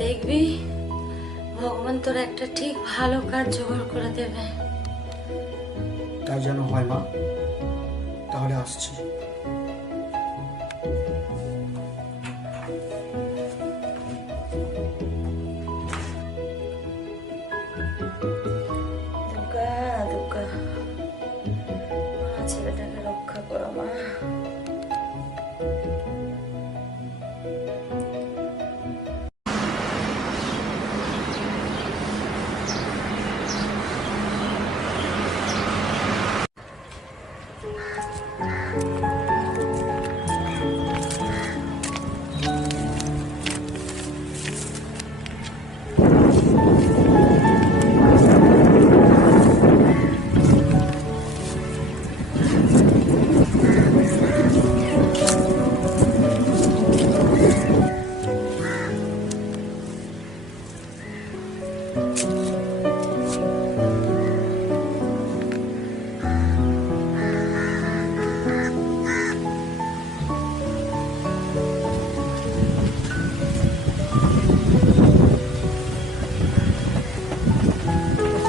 দেখবি ভগবান তোর একটা ঠিক ভালো কাজ জোগাড় করে দেবে। তাই যেন হয় মা, তাহলে আসছি। দুর্গা দুর্গা, মা ছেলেটাকে রক্ষা করো মা।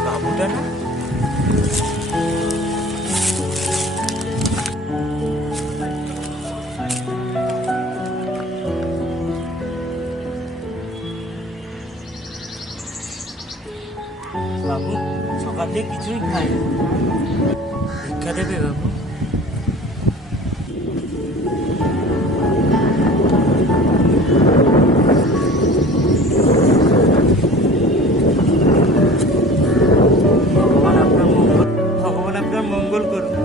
বাবুটা না? বাবু সকাল থেকে কিছুই খায়নি, ভিক্ষা দেবে বাবু? ভগবান আপনার মঙ্গল করুন।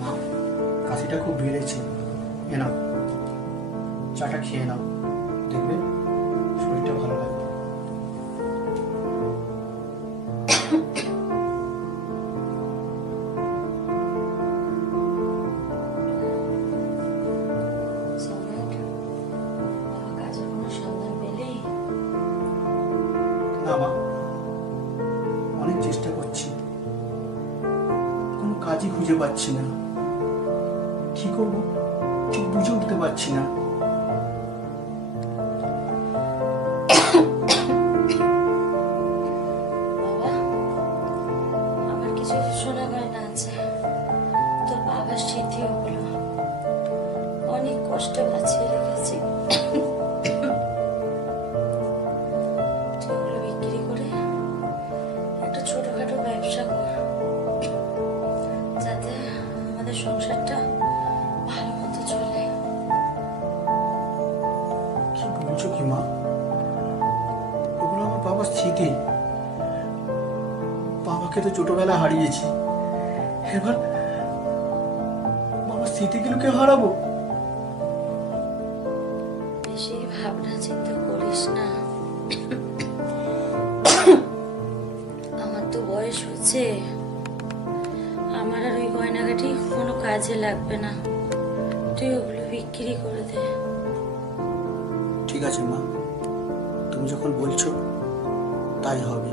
মা, কাশিটা খুব বেড়েছে, এ নাও চাটা খেয়ে নাও, দেখবে শরীরটা ভালো লাগবে। কাজের কোনো সন্ধান পেলি? না মা, অনেক চেষ্টা করছি, কোনো কাজই খুঁজে পাচ্ছি না। কি করবো ঠিক বুঝে উঠতে পারছি না। বাবা, আমার কিছু শোনা গয়না আছে, তোর বাবার স্মৃতি ওগুলো অনেক কষ্টে বাঁচিয়ে রেখেছি। তুই ওগুলো বিক্রি করে একটা ছোটখাটো ব্যবসা কর, যাতে আমাদের সংসারটা ভালো মতো চলে। কি বলছো কি মা? ওগুলো আমার বাবার স্মৃতি। বাবাকে তো ছোটবেলা হারিয়েছি, এবার বাবার স্মৃতিগুলোকে হারাবো? বেশি ভাবনা চিন্তা করিস না, আমার তো বয়স হচ্ছে, আমার আর ওই গয়নাগাটি কোনো কাজে লাগবে না, তুই ওগুলো বিক্রি করে দে। ঠিক আছে মা, তুমি যখন বলছো তাই হবে।